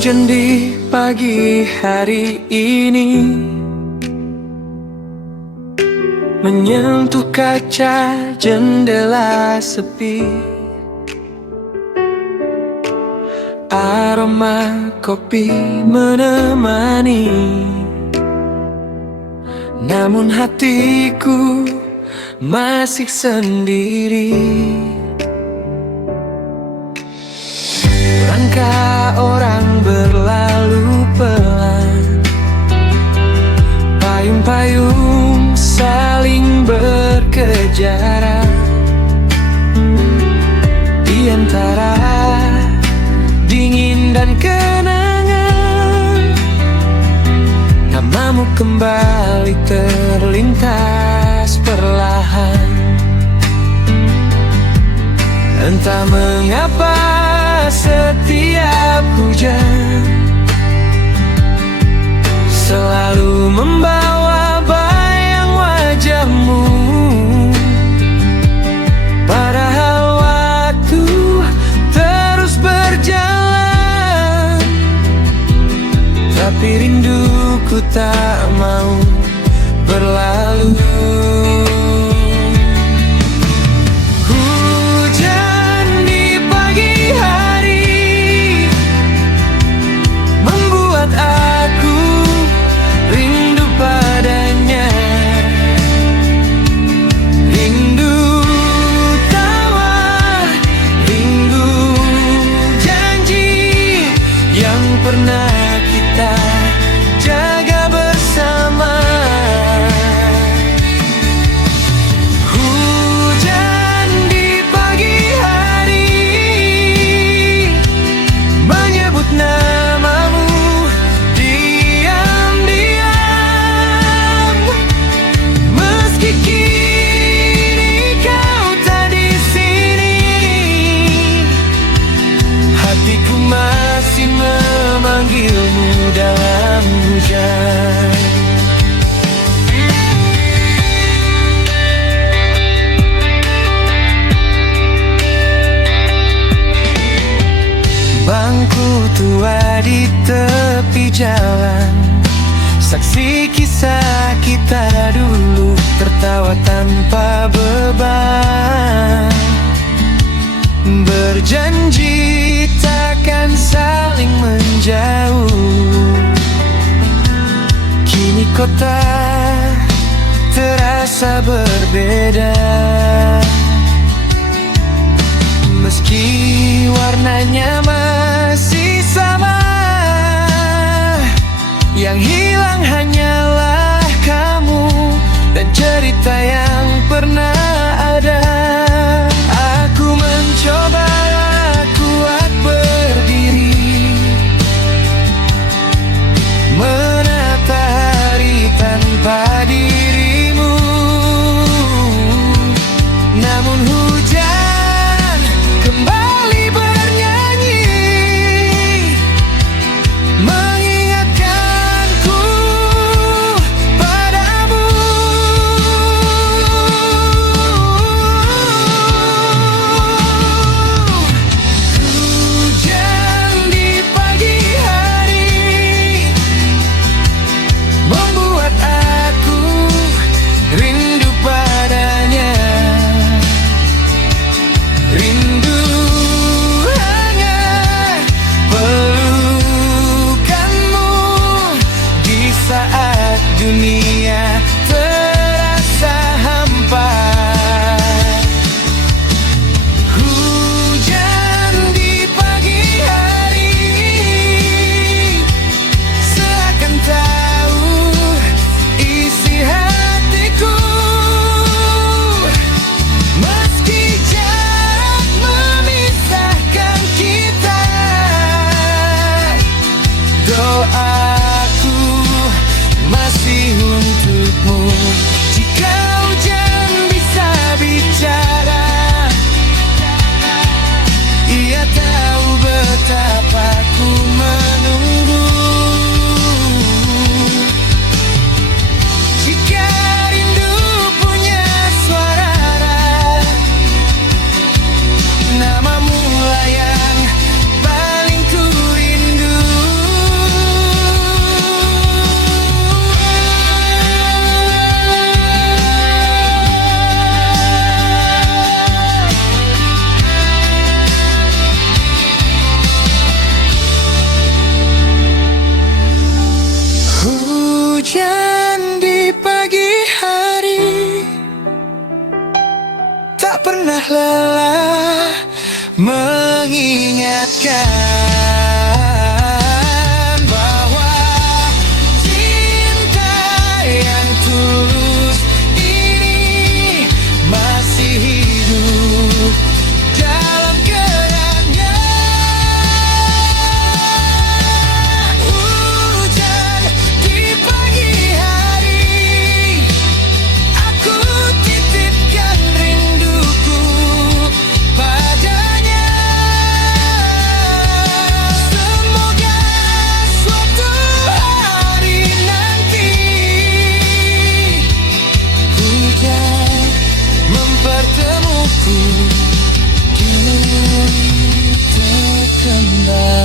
Hujan di pagi hari ini menyentuh kaca jendela sepi. Aroma kopi menemani, namun hatiku masih sendiri. Langkah orang berlalu pelan, payung-payung saling berkejaran. Di antara dingin dan kenangan, namamu kembali terlintas perlahan. Entah mengapa setiap hujan selalu membawa bayang wajahmu. Padahal waktu terus berjalan, tapi rinduku tak mau berlalu. Pernah kita jaga bersama. Hujan di pagi hari menyebut namamu diam-diam. Meski kini kau tak di sini, hatiku masih memanggilmu dalam hujan. Bangku tua di tepi jalan, saksi kisah kita dulu, tertawa tanpa beban. Berjanji takkan saling menjauh. Kini kota terasa berbeda, meski warnanya masih sama. Yang hilang hanyalah kamu dan cerita yang pernah ada. Aku mencoba kuat berdiri, menata hari tanpa dirimu. Namun hujan kembali bernyanyi, mengingatkanku padamu. Hujan di pagi hari membuat aku rindu padanya. Rindu hangat pelukanmu di saat dunia terasa hampa. Hujan di pagi hari seakan tahu isi hatiku. Meski jarak memisahkan kita,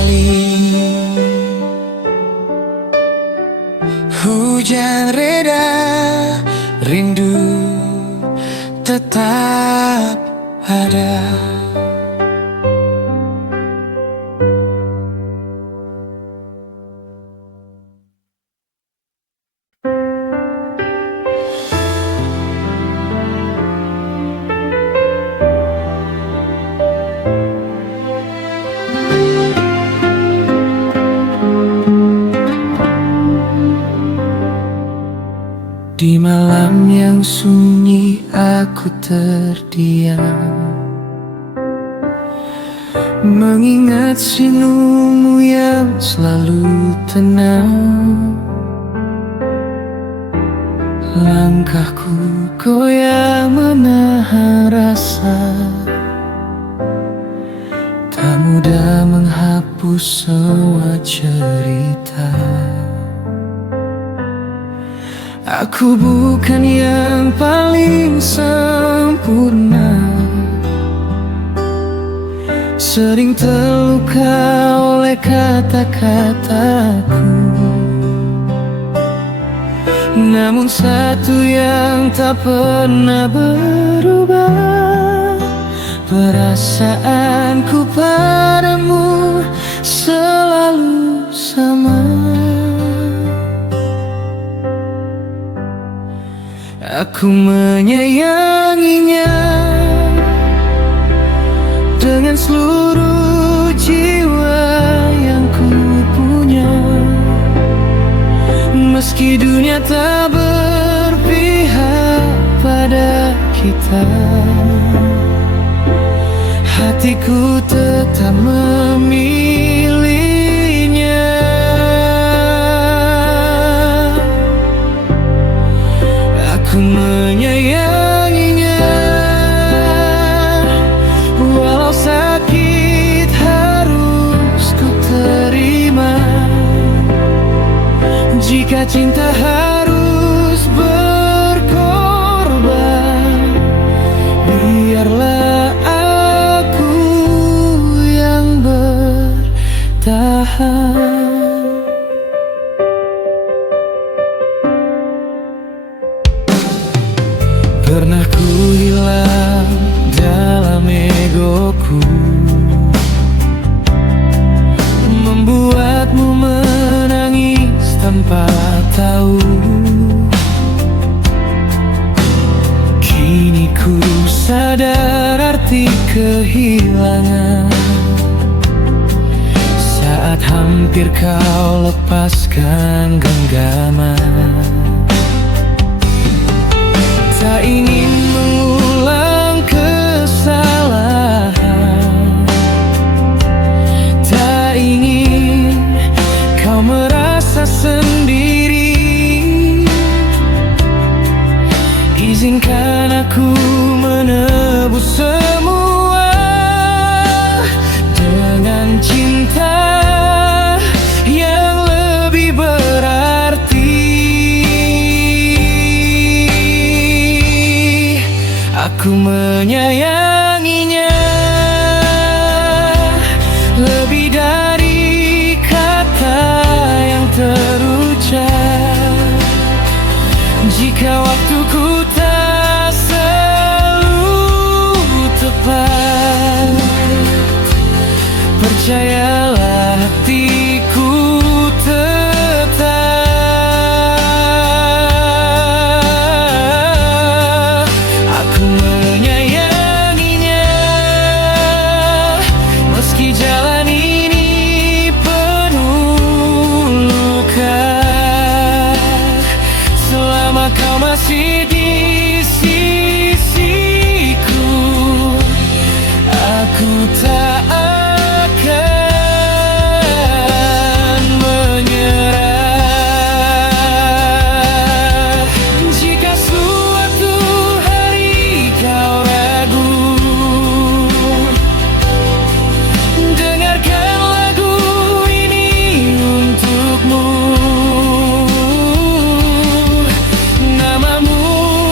kembali. Hujan reda, rindu tetap ada. Di malam yang sunyi aku terdiam, mengingat senyummu yang selalu tenang. Langkahku goyah menahan rasa, tak mudah menghapus semua cerita. Aku bukan yang paling sempurna, sering terluka oleh kata-kataku. Namun satu yang tak pernah berubah, perasaanku padamu selalu sama. Aku menyayanginya dengan seluruh jiwa yang ku punya. Meski dunia tak berpihak pada kita, hatiku tetap memilihnya. Aku menyayanginya, walau sakit harus ku terima. Jika cinta harus berkorban, biarlah aku yang bertahan. Pernah ku hilang dalam egoku, membuatmu menangis tanpa tahu. Kini ku sadar arti kehilangan, saat hampir kau lepaskan genggaman. Tak ingin mengulang kesalahan, tak ingin kau merasa sendiri. Izinkan aku menebus semua dengan cinta yang lebih berarti. Aku menyayanginya lebih dari kata yang terucap. Jika waktuku tak selalu tepat, percayalah hatiku tetap. Aku menyayanginya, meski jalan ini penuh luka. Selama kau masih di sisiku, aku tak akan menyerah. Jika suatu hari kau ragu, dengarkan lagu ini untukmu. Namamu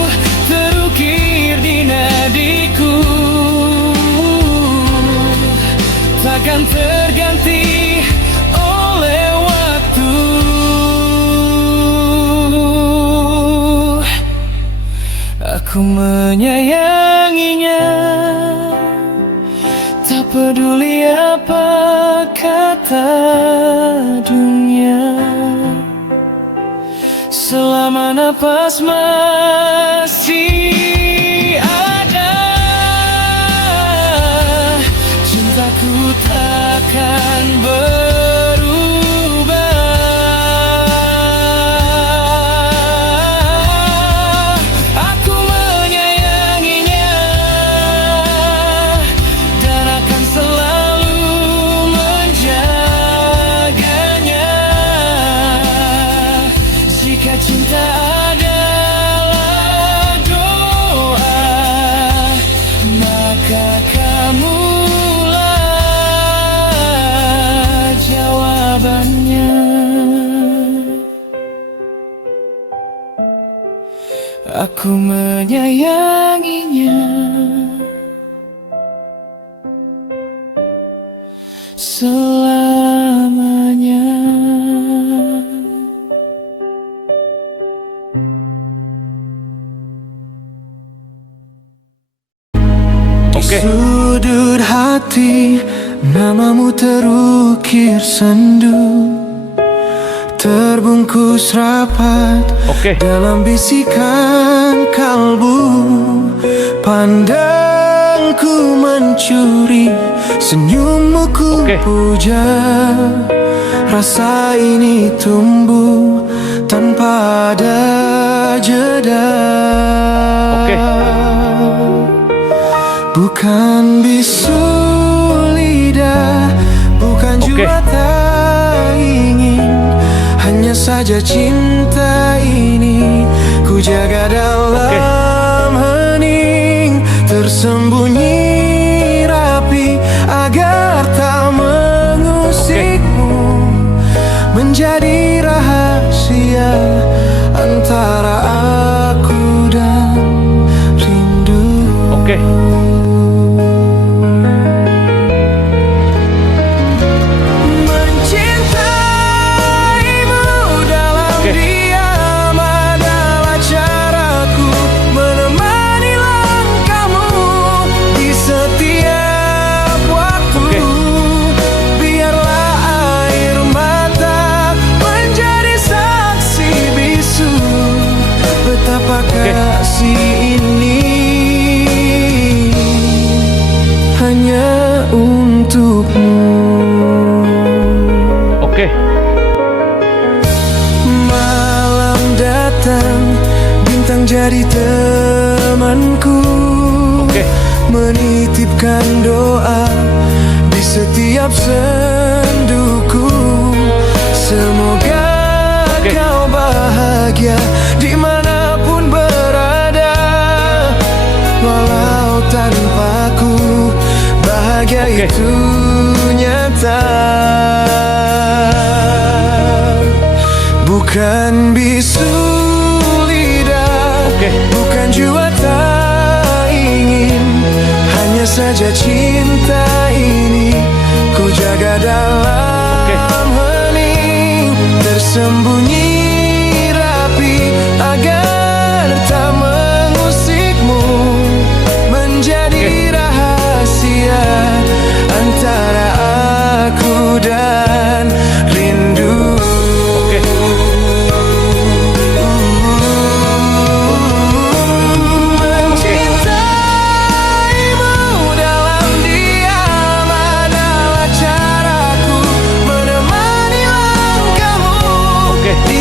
Aku menyayanginya, tak peduli apa kata dunia. Selama napas masih ada, cintaku takkan berubah. Aku menyayanginya dan akan selalu menjaganya. Jika cinta adalah doa, maka kamulah jawabannya. Aku menyayanginya selamanya. Di sudut hati namamu terukir sendu, terbungkus rapat dalam bisikan kalbu. Pandangku mencuri, senyummu ku puja. Rasa ini tumbuh tanpa ada jeda. Bukan bisu lidah, bukan jua tak ingin. Hanya saja cinta ini ku jaga dalam hening, tersembunyi rapi agar tak mengusikmu. Menjadi rahasia antara aku dan rindu. Kasih ini hanya untukmu. Malam datang, bintang jadi temanku, menitipkan doa di setiap senduku. Semoga kau bahagia dimanapun berada, walau tanpaku bahagia itu nyata. Bukan bisu lidah, bukan jua tak ingin. Hanya saja cinta ini ku jaga dalam hening, tersembunyi rapi agar tak mengusikmu. Menjadi rahasia antara aku dan rindu. Di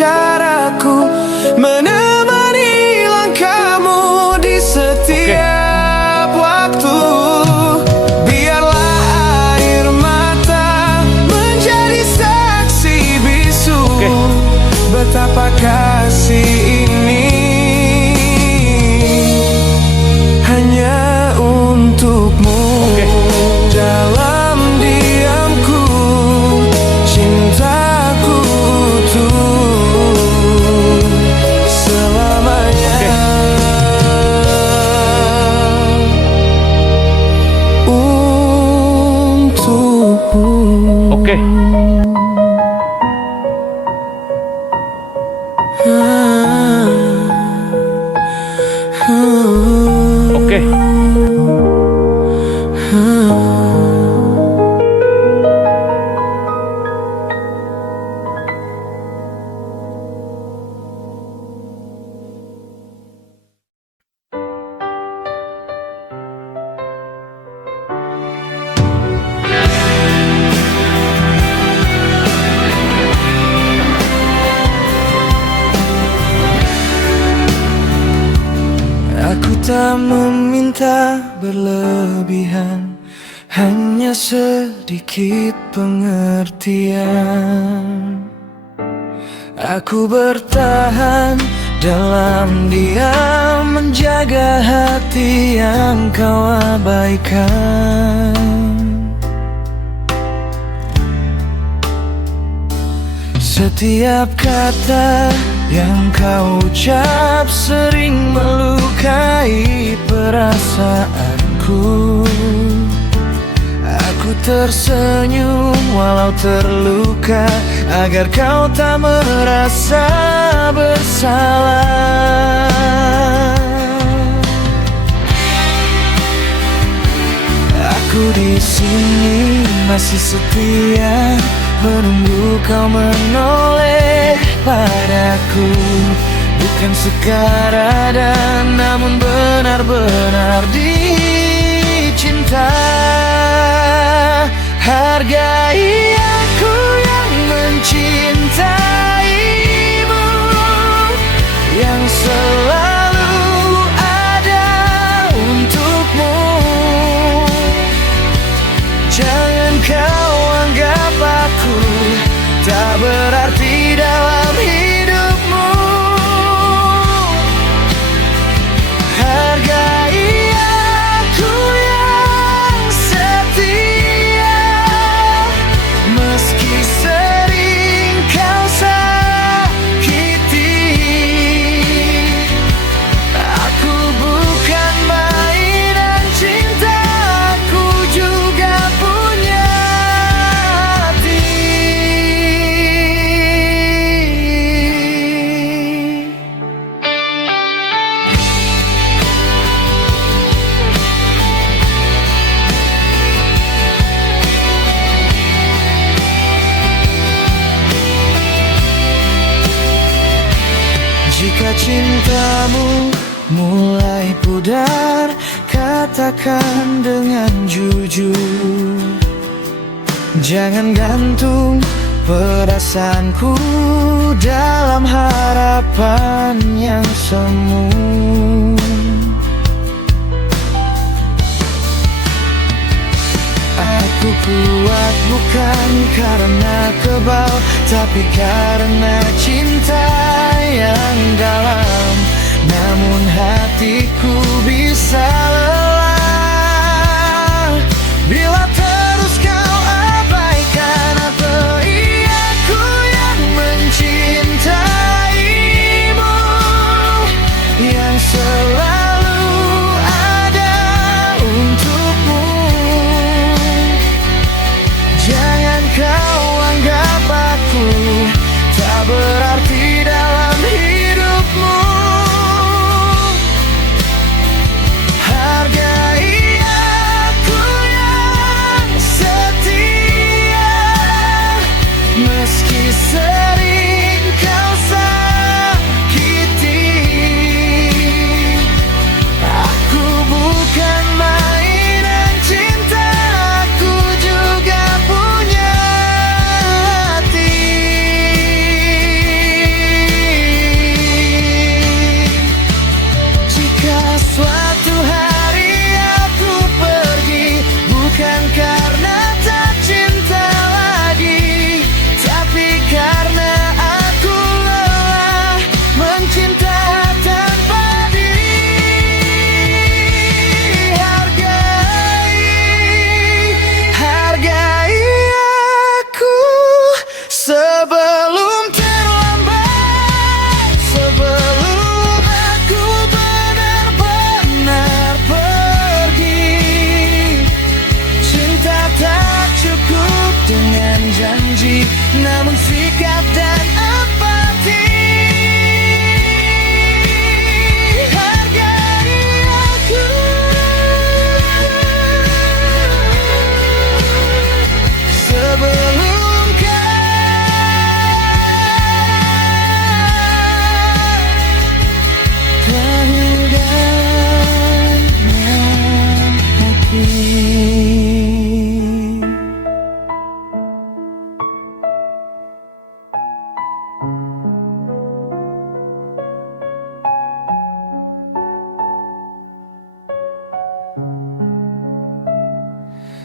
caraku, menemani langkahmu di setiap waktu. Biarlah air mata menjadi saksi bisu betapa kasih ini hanya untukmu. Dalam diamku, cintaku utuh selamanya. Untukmu. Oke. Oke. Aku tak meminta berlebihan, hanya sedikit pengertian. Aku bertahan dalam diam, menjaga hati yang kau abaikan. Setiap kata yang kau ucap sering melukai perasaanku. Aku tersenyum walau terluka, agar kau tak merasa bersalah. Aku di sini masih setia, menunggu kau menoleh padaku. Bukan sekar ada, namun benar-benar dicinta. Hargai aku yang mencintaimu, yang selalu ada untukmu. Jangan kau anggap aku tak berarti dalam hidupmu. Hargai aku yang setia, meski sering kau sakiti. Aku bukan mainan cinta, aku juga punya hati. Jika cintamu mulai pudar, katakan dengan jujur. Jangan gantung perasaanku dalam harapan yang semu. Aku kuat bukan karena kebal, tapi karena cinta yang dalam. Namun hatiku bisa lelah bila terus kau abaikan. Atau aku yang mencintaimu, yang selalu ada untukmu. Jangan kau anggap aku tak berarti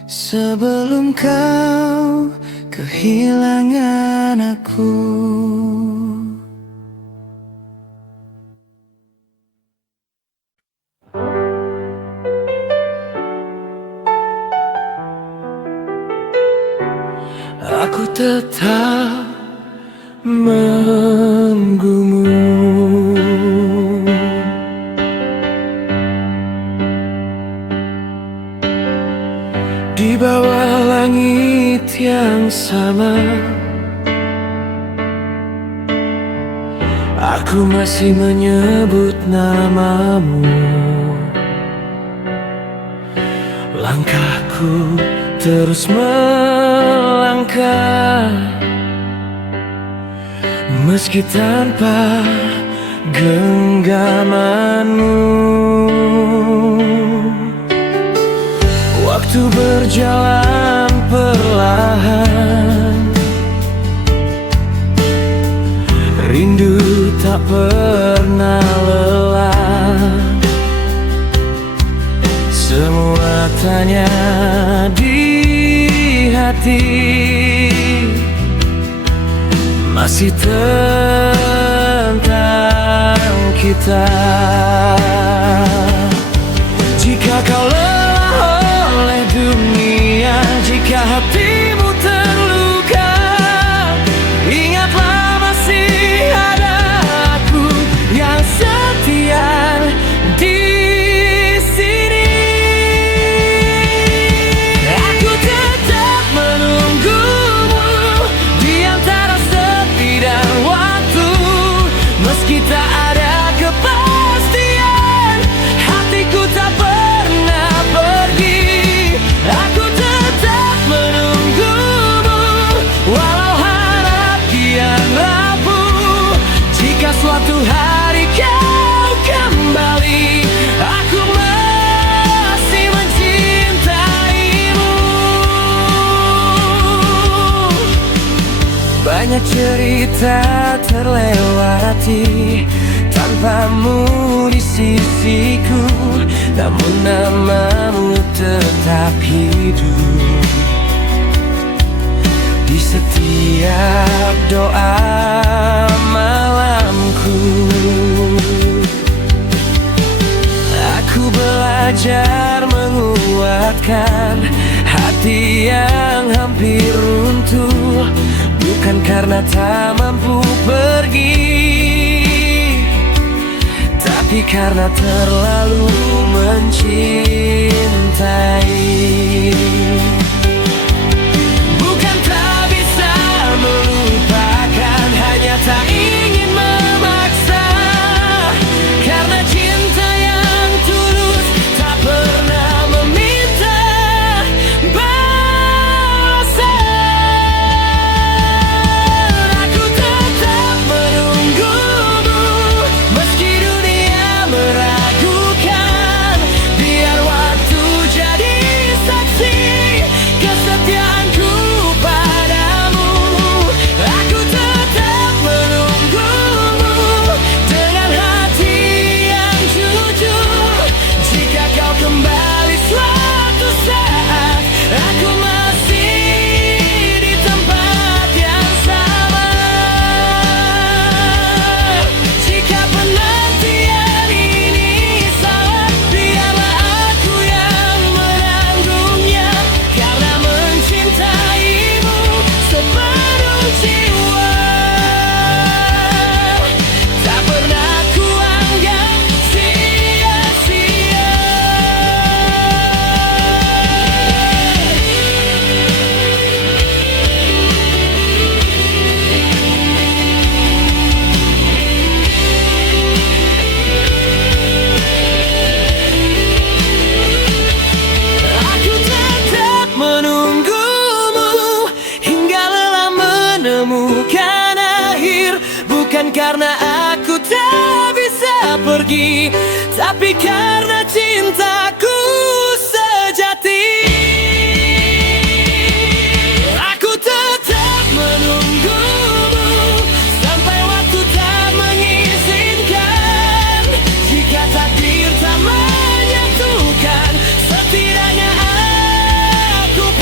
sebelum kau kehilangan aku. Aku tetap menunggumu di bawah langit yang sama. Aku masih menyebut namamu. Langkahku terus melangkah, meski tanpa genggamanmu. Waktu berjalan perlahan, rindu tak pernah lelah. Semua tanya di hati masih tentang kita. Jika kau lelah oleh dunia, jika hatimu terluka, ingatlah masih ada aku yang setia di sini. Aku tetap menunggumu di antara sepi dan waktu, meski tak ada kepastian, hatiku tak pernah pergi. Aku tetap menunggumu walau harap kian rapuh. Jika suatu hari kau kembali, aku masih mencintaimu. Banyak cerita terlewati tanpamu di sisiku, namun namamu tetap hidup di setiap doa malamku. Aku belajar menguatkan hati yang hampir runtuh, bukan karena tak mampu pergi, tapi karena terlalu mencintai. Bukan tak bisa melupakan, hanya tak ingin memaksa, karena cinta yang tulus tak pernah meminta balasan. Aku tetap menunggumu meski dunia meragukan, biar waktu jadi saksi kesetiaanku padamu. Aku tetap menunggumu dengan hati yang jujur. Jika kau kembali suatu saat, aku masih di tempat yang sama. Jika penantian ini salah, biarlah aku yang menanggungnya, karena mencintaimu sepenuh jiwa tak pernah kuanggap sia-sia. Aku tetap menunggumu hingga lelah menemukan akhir, bukan karena aku tak bisa pergi, tapi karena cintaku sejati. Aku tetap menunggumu sampai waktu tak mengizinkan. Jika takdir tak menyatukan, setidaknya aku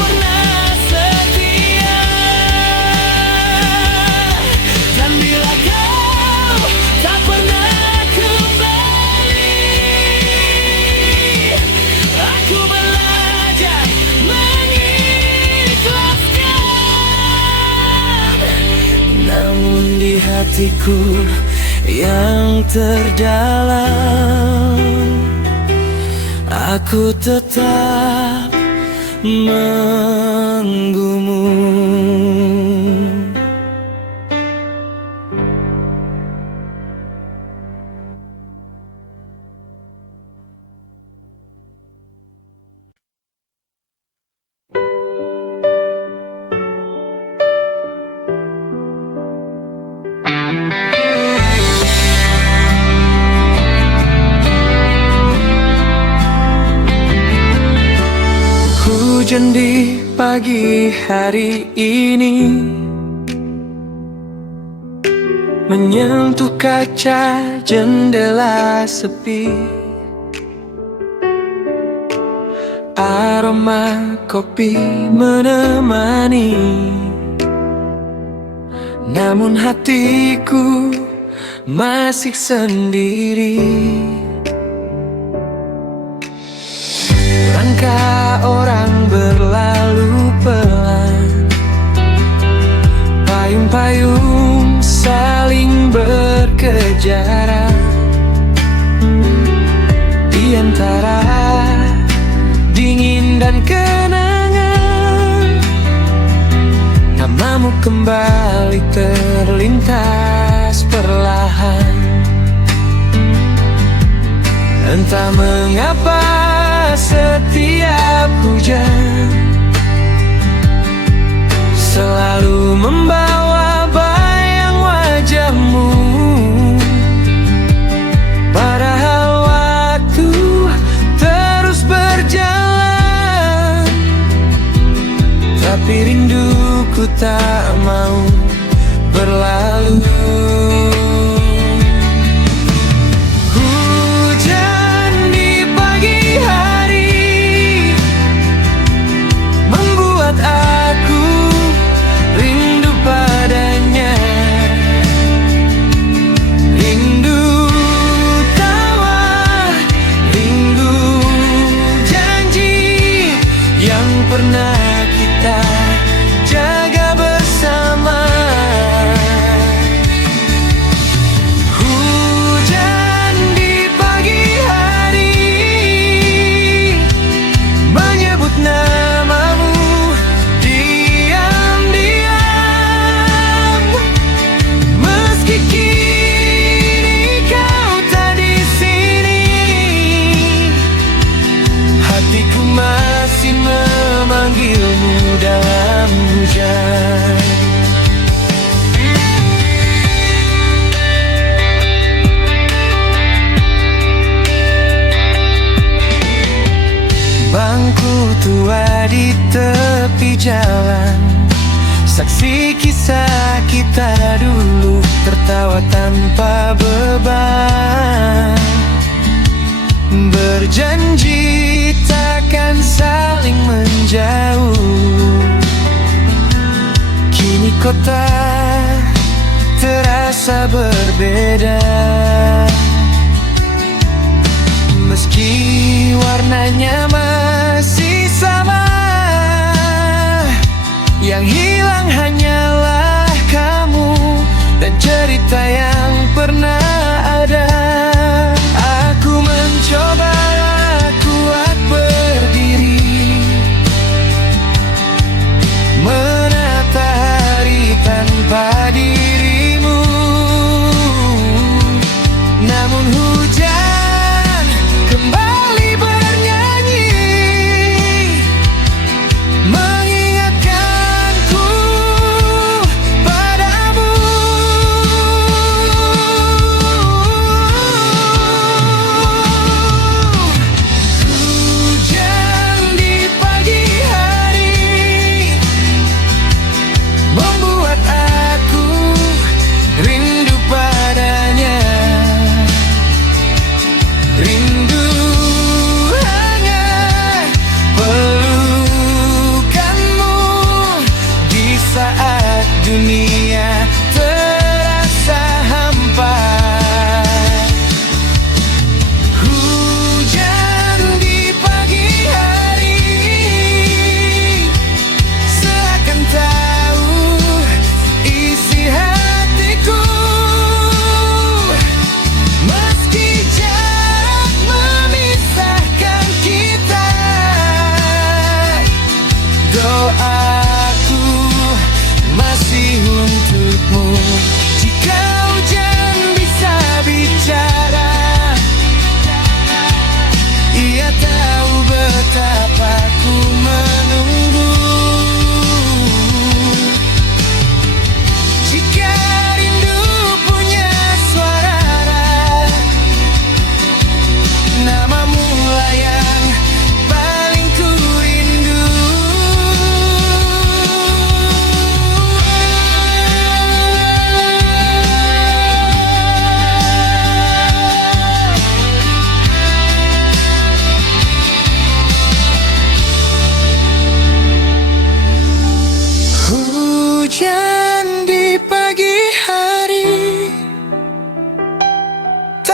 hatiku yang terdalam, aku tetap menunggumu. Hujan di pagi hari ini menyentuh kaca jendela sepi. Aroma kopi menemani, namun hatiku masih sendiri. Langkah orang berlalu pelan, payung-payung saling berkejaran. Di antara dingin dan kenangan, namamu kembali terlintas perlahan. Entah mengapa setiap hujan selalu membawa bayang wajahmu. Padahal waktu terus berjalan, tapi rinduku tak mau berlalu. Pernah kita jaga bersama. Hujan di pagi hari menyebut namamu diam-diam. Meski kini kau tak di sini, hatiku masih memanggilmu dalam hujan. Bangku tua di tepi jalan, saksi kisah kita dulu, tertawa tanpa beban. Berjanji takkan saling menjauh. Kini kota terasa berbeda, meski warnanya masih sama. Yang hilang hanyalah kamu dan cerita yang pernah ada. Aku mencoba kuat berdiri, menata hari tanpa dirimu.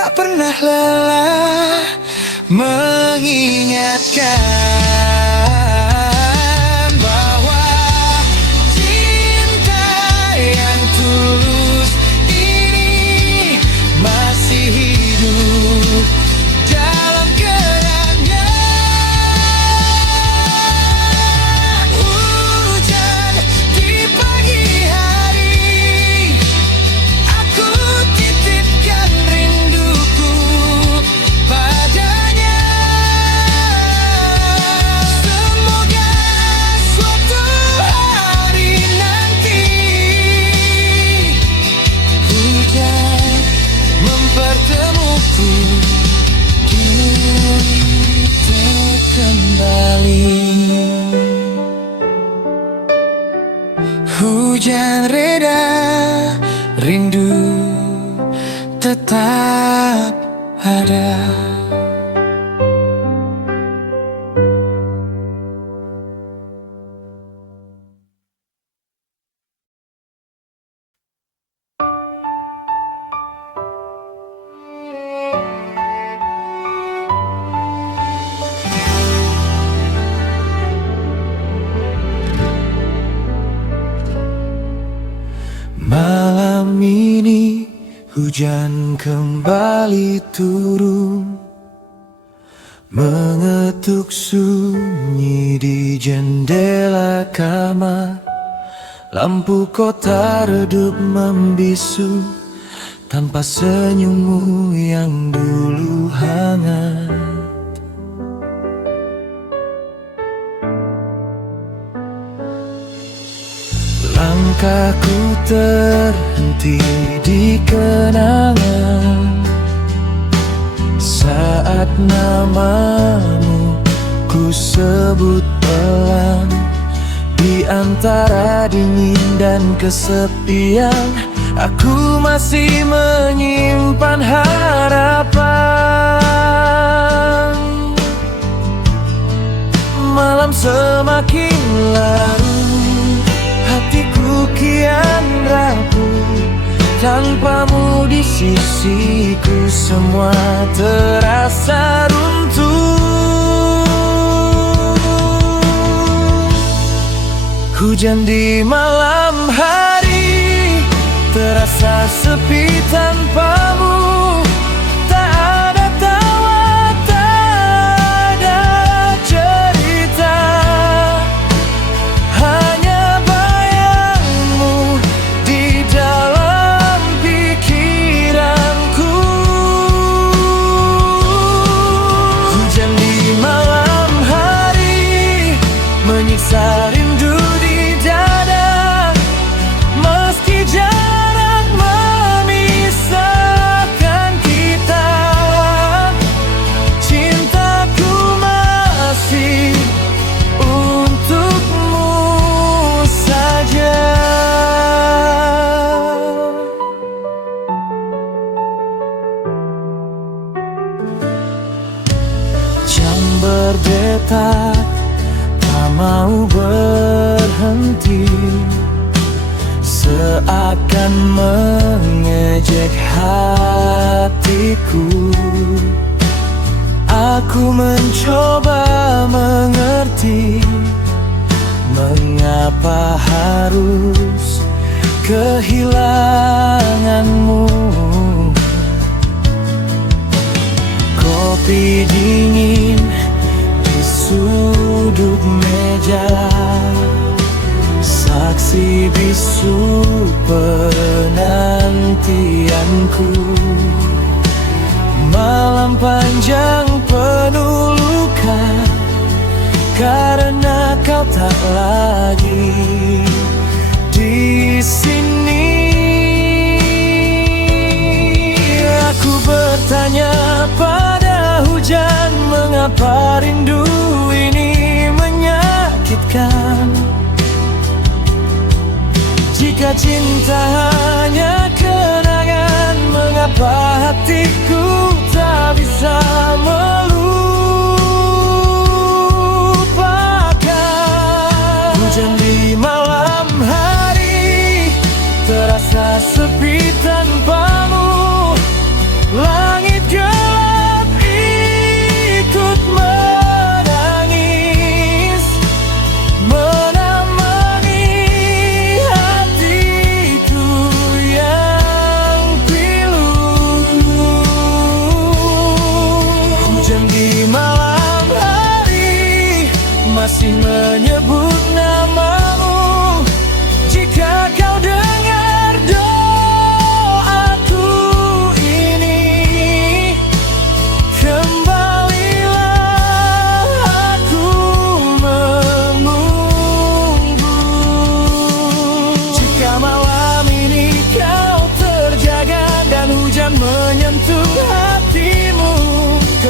tak pernah lelah mengingatkan bahwa cinta yang tulus ini masih hidup dalam kenangan. Hujan di pagi hari, aku titipkan rinduku padanya. Semoga suatu hari nanti hujan mempertemuku, kita kembali. Hujan reda, rindu tetap ada. Malam ini hujan kembali turun, mengetuk sunyi di jendela kamar. Lampu kota redup membisu tanpa senyummu yang dulu hangat. Langkahku terhenti di kenangan saat namamu ku sebut pelan. Di antara dingin dan kesepian, aku masih menyimpan harapan. Malam semakin larut, hatiku kian rapuh. Tanpamu di sisiku semua terasa runtuh. Hujan di malam hari terasa sepi tanpamu. Tak ada tawa, tak ada cerita, hanya bayangmu di dalam pikiranku. Hujan di malam hari menyiksa rindu di dada, meski jarak memisahkan kita. Cintaku masih untukmu saja. Jam berdetak tak mau berhenti, seakan mengejek hatiku. Aku mencoba mengerti mengapa harus kehilanganmu. Kopi dingin di sudut meja, saksi bisu penantianku. Malam panjang penuh luka karena kau tak lagi di sini. Aku bertanya pada hujan, mengapa rindu ini menyakitkan? Jika cinta hanya kenangan, mengapa hatiku tak bisa melupakan? Hujan di malam hari terasa sepi tanpamu. Langit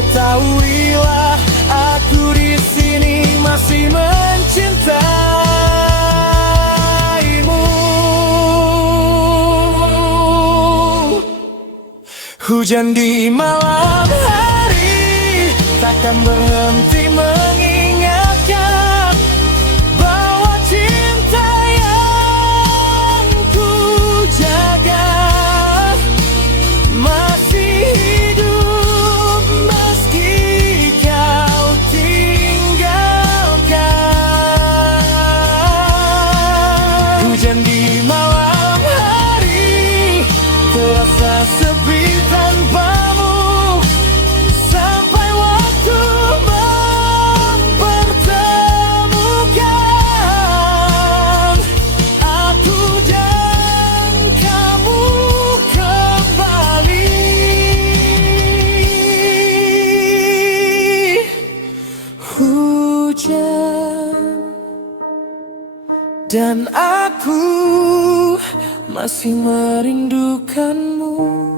ketahuilah aku di sini masih mencintaimu. Hujan di malam hari takkan berhenti mengingatkan bahwa cinta yang ku jaga masih hidup meski kau tinggalkan. Hujan di malam hari terasa sepi tanpamu, sampai waktu mempertemukan aku dan kamu kembali. Hujan dan aku masih merindukanmu.